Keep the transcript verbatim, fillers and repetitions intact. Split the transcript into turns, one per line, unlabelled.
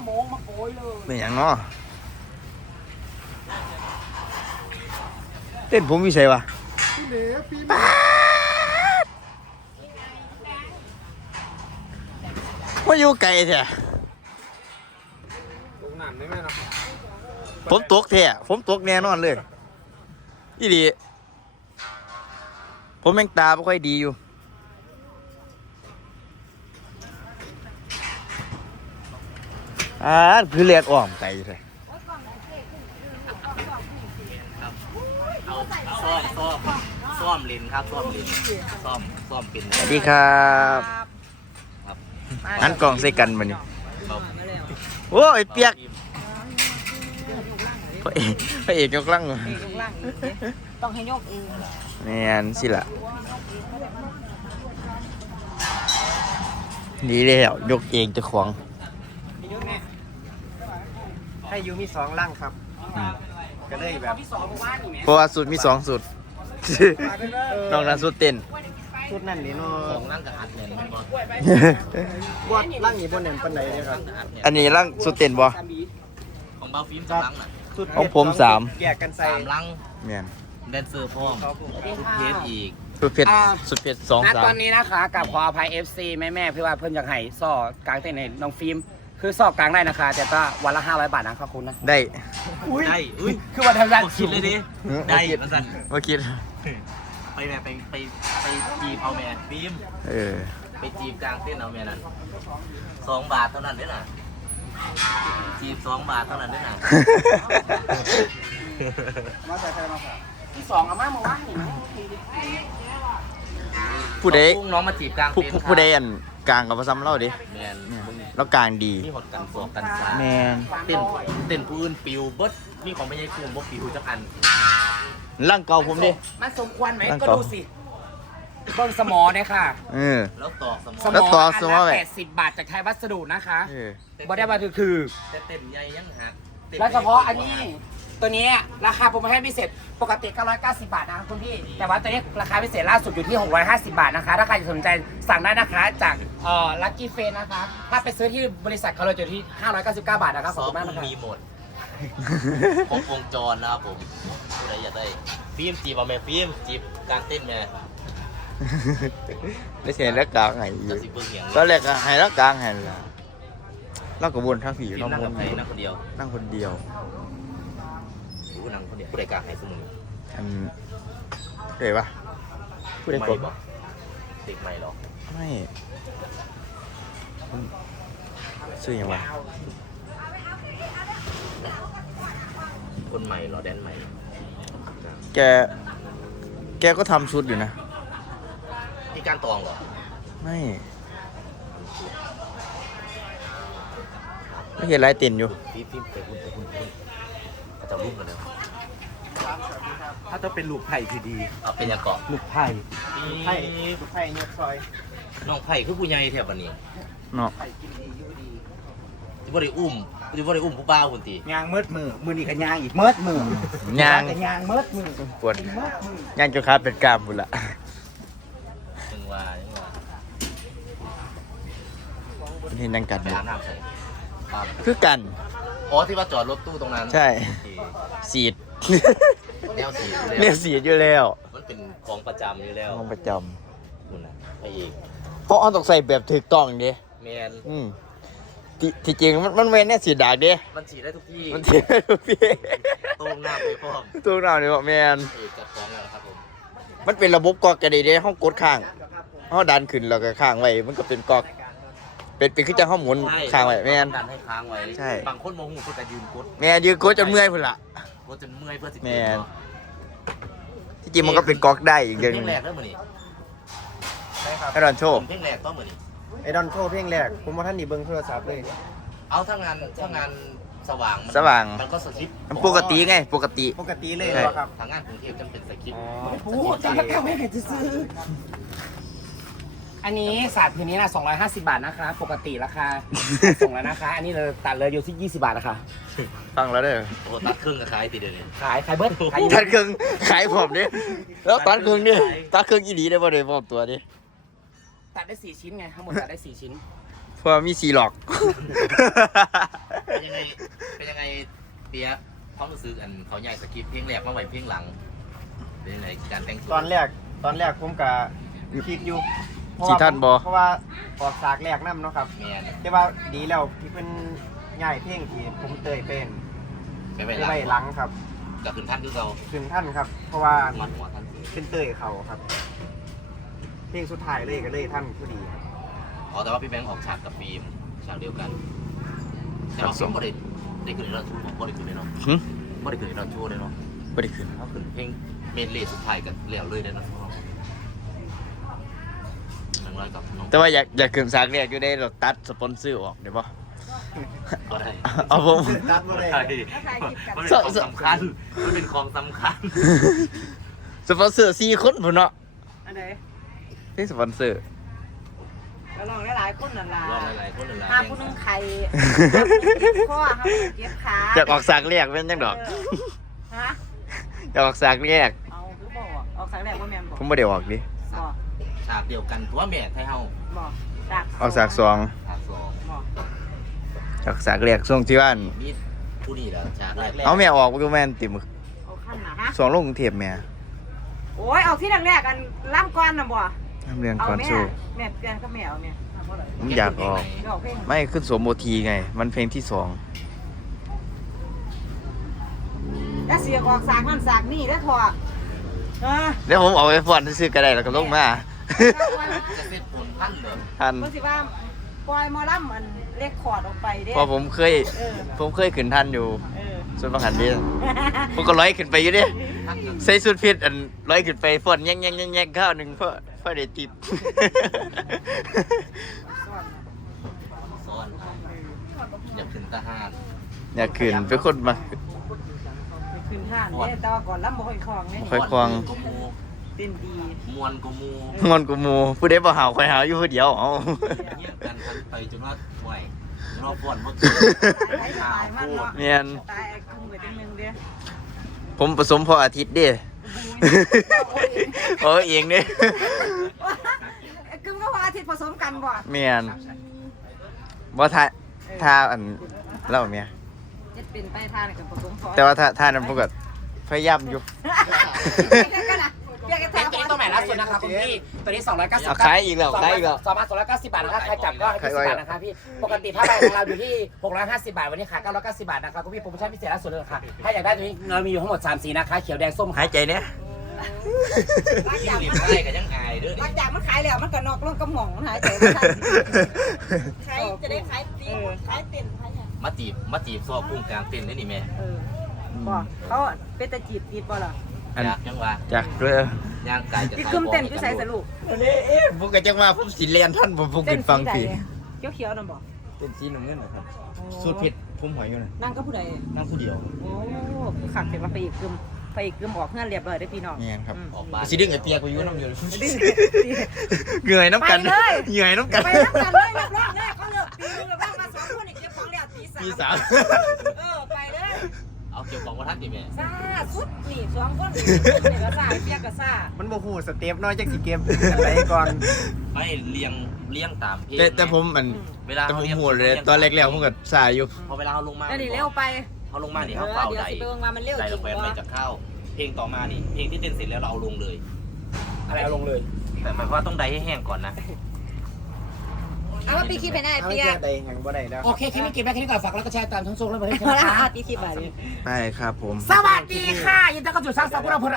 โมงมาโกยเลย
เป็นอย่างเนาะเต้นผมวิเศษวะว่าอยู่ไกลแท้ผมตกแท้ผมตกแน่นอนเลยอีดีผมแม่งตาไม่ค่อยดีอยู่อ่าคือเลียดอ่อมไก่เลย
เอาซ่อมซ่อมซ่อมลิ้นครับซ่อมลิ้นซ่อมซ่อมปิ่น
สวัสดีครับงั้นกล่องใส่กันมานี่โอ้ยเปียกพระเอกพระเอกยกลัง
ต้องให้ยกเอง
แม่นสิล่ะดีแล้วยกเองจะขวาง
ให้ยูมีสองร่างครับก็เลยแบบ
เพราะว่าสูตรมีสองสูตรนอกนั้นสูตรเต้น
ชุดนั่นนี่เนาะ
สองร่างกับอัดเนี่ยมันบอล
วัดร่างนี้บนเน่นปันไหนเลยครับ
อันนี้ร่างสูตรเต้นบ่
ของเบาฟิล์มสองร่างน่ะ
ของผมสาม
แยกกันใส่
สามร่าง
แม่น
แดนเซอร์พร้อมชุดเพชรอีก
สุดเพชรสุดเพชรสองสาม
ตอนนี้นะคะกับขออภัย เอฟ ซี แม่แม่เพื่อว่าเพิ่มจากไห้ซ่อกลางเต้นในน้องฟิล์มคือซ่อกลางได้นะคะแต่ก็วันละห้าร้อยบาทนะขอบคุณนะ
ได้
ได้อุ้ย
คือวันทำงาน
คิดเลยดิได้มันสั่น
เมื่อกี้
ไปแม่ไปไปไปจีบเอาแม่ฟิล์ม
เออ
ไปจีบกลางเต้นเอาแม่นั่นสองบาทเท่านั้นเด้อน่ะจีบสองบาทเท่านั้นเด้อน่ะ
มาใส่ใครมาครับ
ที่สองอาม่ามาว่าหนิ
ผู้ใด
น้องมาจีบกลางเต้น
ผู้ใดอันกลางกับภาษาเล่าดิ
แมน
แล้วกลางดี
มีหดกันสอกกันสา
แมน
เต้นเต้นผู้อื่นปิวเบิดมีของไม่ใช่คุมบ่ปิวจักอัน
ร่างเก่าผมดิ
มันสมควรไหมก็ดูสิเบิ้งสมอเนี่ยค่ะ
เออ
แล้วตอกสมอ
แล้วตอกสมอ
แปดสิบบาทจากไทยวัสดุนะคะบ่ได้มาถือคือ
แต่เต้นใหญ่ยังหัก
แล้วเฉพาะอันนี้ตัวนี้ราคาโปรโมชั่นพิเศษปกติเก้าร้อยเก้าสิบบาทนะครับคุณพี่แต่ว่าตัวนี้ราคาพิเศษล่าสุดอยู่ที่หกร้อยห้าสิบบาทนะคะถ้าใครสนใจสั่งได้นะคะจากเอ่อลัคกี้เฟนนะคะถ้าไปซื้อที่บริษัทเขาเลยอยู่ที่ห้าร้อยเก้าสิบเก้าบาทนะครับขอบคุณมากนะครับ
มีหมดครบวงจรนะครับผมผู้ใดอยากได้ฟิล์มจีบเอาแม่ฟิล์มจีบการเต้นแม่
ได้เห็นแล้วกลางไงอยู่ตอนแรกก็ให้แล้วกลางให้ละแล้วก็วนทั้งผี
นั่งกับใครนั่งคนเดียว
นั่งคนเดียว
ผู้นั่งคนเดียวผู้ใดกลางให้สมุน
อันเดี๋ยวปะผู้ใดกด
เด็กใหม่หรอ
ไม่ชื่อยังวะ
คนใหม่หรอแดนใหม่
แกแกก็ทำชุดอยู่นะ
ที่การตองเหรอ
ไม่ไม่เห็นไรติ่นอยู่
ฟิล์มไปหุ่นไปหุ่นไปหุ่นอาจจะรุ่งกันเลย
ถ้าจะเป็นลูกไผ่ทีดี
เอาเป็นยาเกาะ
ลูกไผ่ไผ่ลูกไผ่เนื้อซอย
น้องไผ่คือผู้ใหญ่แถววันนี้
เนาะ
ที่บริอุ้มที่บริอุ้มผู้บ้าคนตี
ยางมืดมือมือนี่ขยางอีกมืดมือย
าง
ยางมืดมือ
ปวดยางจะขาดเป็นกล้ามหมดละ
ยังว่ายังว่า
นี่นั่งกัน
ไปอาบน้ำใส่
คือกัน
อ๋อที่ว่าจอดรถตู้ตรงนั้น
ใช่สีด
แนวสีด
เนี่ยสีดอยู่แล้ว
มันเป็นของประจำอยู่แล้ว
ของประจ
ำคุณนะไอ้เอก
เพราะอ้อนต้องใส่แบบถูกต้องดิ
แมน
อืมที่จริงมันมันเว้นเนี่ยสีดากดิ
มันสีได้ทุกที่
มันสีได้ทุกที่
ตรงหน้าไปพร้อม
ตรงหน้านี่บอกแมน
เอกจัดของแล้วครับผม
มันเป็นระบบกอกกระดิ่งดิห้องกดข้างห้องดันขึ้นแล้วก็ข้างไว้มันก็เป็นกอกเป็นเป็นขึ้นจากห้องหมุนค้างไว้แม่น
ดันให้ค้างไว้
ใช่
บางคนโมโหก็จะยืนกด
แม่ยืนกดจนเมื่อยพุ่นละ
กดจนเมื่อยเพื่อสิ
แม่ที่จริงมันก็เป็นกอกได้อีกอย่างนึง
เพลงแรกเริ่มมือนี้
ไอดอนโชว์
เพลงแรกต้องมือนี้
ไอดอนโชว์เพลงแรกผมว่าท่านนี่เบิ้งโทรศัพท์เลย
เอาถ้างานถ้างานสว่าง
สว่าง
มันก็สคริปต์
ปกติไงปกติ
ปกติเลยครับ
ทางงานกรุงเทพจำเป็นสคริปต์
โอ้จะมาทำให้ใครจะซื้ออันนี้ศาสตร์ทีนี้นะสองร้อยห้าสิบบาทนะคะปกติราคาส่งแล้วนะคะอันนี้เลยตัดเลยอยู่ที่ยี่สิบบาทนะคะ
ฟังแล้วเด้อ
โอ้ตัดครึ่งกับขายติดเลย
ขายขายเบิร์ด
ตัดครึ่งขายผมดิแล้วตัดครึ่งดิตัดครึ่งอีหลีได้บ่ได้พร้อมตัวดิ
ตัดได้สี่ชิ้นไงทั้งหมดตัดได้สี่ชิ้น
เพราะมีสี่หลอก
เป็นยังไงเป็นยังไงเปียความรู้สึกอันเขาใหญ่สกิปเพลงแรกมาไว้เพลงหลังเป็นยังไงการแต่งตัว
ตอนแรกตอนแรกผมก็คิดอยู่เพราะ
สิ
ว่า
ท่านบ่
เพราะว่าออกฉากแรกนำเนาะครับ
แมน
แต่ว่าดีแล้วที่เพิ่นย้ายเพลงที่ผมเตยเป็น
ไป
ไป
ไว้หลัง
ไว้หลังครับ
กับคืนท่านคือเรา
ขึ้นท่านครับ เพราะว่า
หัวหัวท่าน
เป็นเตยเขาครับ เพลงสุดท้ายเลยก็เลยท่านพอดีครับ
อ๋อแต่ว่าพี่แบงค์ออกฉากกับฟิล์มฉากเดียวกันแต่ว่าฟิล์มบ่ได้ได้ขึ้นในรถชูบ่ได้ขึ้นเลยเนาะ
หึ
บ่ได้ขึ้นในรถชูเลยเนาะ
บ่ได้ขึ้น
เขาขึ้นเพลงเมนเลสุดท้ายกันแล้วเลยได้เนาะหนึ่งร้อยกับน้อง
แต่ว่าอยากอยากขึ้นฉากแรกอยู่ได้เราตัดสปอนเซอร์ออกได้บ่
ก็ได้
เอาผม
ตัดบ่ได้
ใช่มันเป็นของสำคัญมันเป็นของสำคัญ
สปอนเซอร์สี่คนพุ่นเนาะ
อันไหน
ที่สปอนเซอร์
ก็ลองหลายๆคนนั่นล่ะ
ลองหลายๆคนหลายๆ
ห้าผู้หนึงไข่ห้าผู้หนึงเก็บข้อห้าผู้หนึงเก็บขา
อยากออกฉากแรกเป็นจังดอก
เออฮะ
อยากออกฉากแรก
เอาคือบอกอะออกครั้งแรกว่าแม่นบอก
ผมบ่ได้ออกดิ
บอก
ฉากเดียวกันตัวแม่ไทยเฮา
บอกดัก
ออกฉากสอง
ฉากสอง
บอก
ออกฉากแรกช่วงที่ว่าอั่น
มีผู้นี่แหละฉากแรก
เอาแม่ออกบ่คือแม่นติมึก
เอาขั้นนะฮะ
สองลงกรุงเทพแม่
โอ้ยออกที่แรกๆกันล่ำก้อนน่ะบ่
ทำเรื่อง
เอา
ก่อน
แม่
สู้
แม่เปลี่ยนก็แม่เอาแม่
ผมอยากออก
ดอกเพลง
ไม่ขึ้นสวมโอทีไง มันเพลงที่สอง
แล้วเสียงออกสากนั่นสากนี่แล้วถอดเออ
เดี๋ยวผมเอาไปฟอนซื้อก็ได้แล้วก็ลงมา
จะเสร็จผลพันเหรอ
ทัน
เพิ่นสิว่าปล่อยหมอลำมันเลขคอร์ดออกไปเด้
เพราะผมเคย
เออ
ผมเคยขึ้นทันอยู่
เออ
ส่วนบางหันดิผมก็ร้อยขึ้นไปอยู่ดิ
พัน
ใส่สุดพิษอันร้อยขึ้นไปฟอนแย่งแย่งแย่งแย่งข้าวหนึ่งเพราะเพราะได้ติบ
ซ้อนอยากขึ้นทหาร
อยากขึ้นเป็นคนมา
ไปขึ้นห้านเนี่ยแต่ว่าก่อนลำบ่ค่อยคล่องเนี่ย
ค่อยควง
กมู
เต้นดี
มวนกมู
งอนกูหมูผู้ใดบ่หาวคอยหาวอยู่ผู้เดียวเอา
เงียบกันทันไปจนว่าห่วยรอบฟ้อนบ่
ตายตายมันเนาะ
เมียน
ตายครึ่งไปจังนึงเด้อ
ผมผสมพออาทิตย์เด้ โอ้เองเด้
กึ่งก็ว่าอาทิตย์ผสมกันบ่
เมียนบ่ทาทาอันเล่าเมีย
เฮ็ดเป็นไปทานกับผสมพอ
แต่ว่าทาทานั้นผมก็พยายามอยู่
กันนะเรียกกัน
เป็นตัวนี้ตัวใหม่ล่าสุดนะคะคุณพี่ตัวนี้สองร้อยเก้าสิบ
เอาขายอีกแล้วขายอีกแล้ว
สองพันสองร้อยเก้าสิบบาทนะคะใครจับก็ให้สิบบาทนะคะพี่ปกติผ้าใบของเราอยู่ที่หกร้อยห้าสิบบาทวันนี้ขายเก้าร้อยเก้าสิบบาทนะคะคุณพี่โปรโมชั่นพิเศษล่าสุดเลยค่ะถ้าอยากได้ตัวนี้เรามีอยู่ทั้งหมดสามสีนะคะเขียวแดงส้ม
หายใจเนี่ย
หลัง
ยิ่
จาง ก
หลี
มัน
บได้ก็ยังอายเด้อ
หลังจากมันขายแล้วมันก็นอกลงกระหม่องมันหายใจขายจะได้ขายปีขายเต็นขายหยัง
มาจีบมาจีบซอกกุ้งกลางเต้นได้นี่แม่
เออบ่เขาเป็นตะจีบติดบ่ล่ะ
อัน
อยากยังว่า
จากเรือ
ย่างกายจะ
ที่คึมเต้นคือใส่สรุป
อันนี้เอ๊ะผมก็จังว่าผมสิเรียนท่านผมผมขึ้นฟังพี่
เขียวๆนั่นบ่
เป็นสีน้ำเงินนะครับสูตรเผ็ดผมหอยอยู่น่ะ
นั่งก็ผู้ใด
นั่งผู้เดียว
โอ้คือขักเสร็จมาไปอีกกึมไปอีกกึมออกเงื่อนเรียบร้อยได้อพี่น้อง
เงี้ยครับ
ออกบ้าน
สิดึงไอ้เปียกกูอยู่น้ำอยู่
ดิ้น
เหนื่อยน้ำกัน
ไปเลย
เหนื่อยน้ำกัน
ไปรับกันเลยรับรอบแรกเขาเลิกตีนึงแล้วบ้างมาสองคนอีกเก็บของแล้วตีสาม
ตีสาม
เออไปเลย
เอาเกี่ยวของว่าท่านดิแม่
ซาสุดนี่สองคนนี่ก็ซาเปียกก็ซา
มันบ่ฮู้สเต็ปน้อยจักสิเก็บอะไรก่อน
ไม่เลี้ยงเลี้ยงตามเพลง
แต่แต่ผมมัน
เวลา
แต่ผม
ขาลี้ง
โหดเลยตอนแรกๆผมก็สายอยู่
พอเวลาเขาลงมา
แล้วนี่เร็วไป
เขาลงมานี่
เอ
เขา
อ
เป่า
เดี๋ยว
ใด
สิไปเบิ่งว่ามันเร็ว
ใด
จริ
ระ
ง
แวน
บ่
ไม่จะเข้า เพลงต่อมานี่เพลงที่เต้นเสร็จแล้วเราเอาลงเลย
อะไรเอาลงเลย
แต่หมายความว่าต้องใดให้แห้งก่อนนะ
เอาว่าปีคิดไปไหน
เอา
เปีย
แค่
ก
ใดหยังบ่ได้แล้ว
โอเคคลิปนี้เก็บไว้แค่นี้ก่อนฝากแล้วก็แชร์ตามทั้งโซเชียลและบันเทิง
เอา
นะ
ละ
คะ
ปีคิดไป
ได้ครับผม
สวัสดีค่ะยินดีต้อนรับสู่ช่างสักกุระพล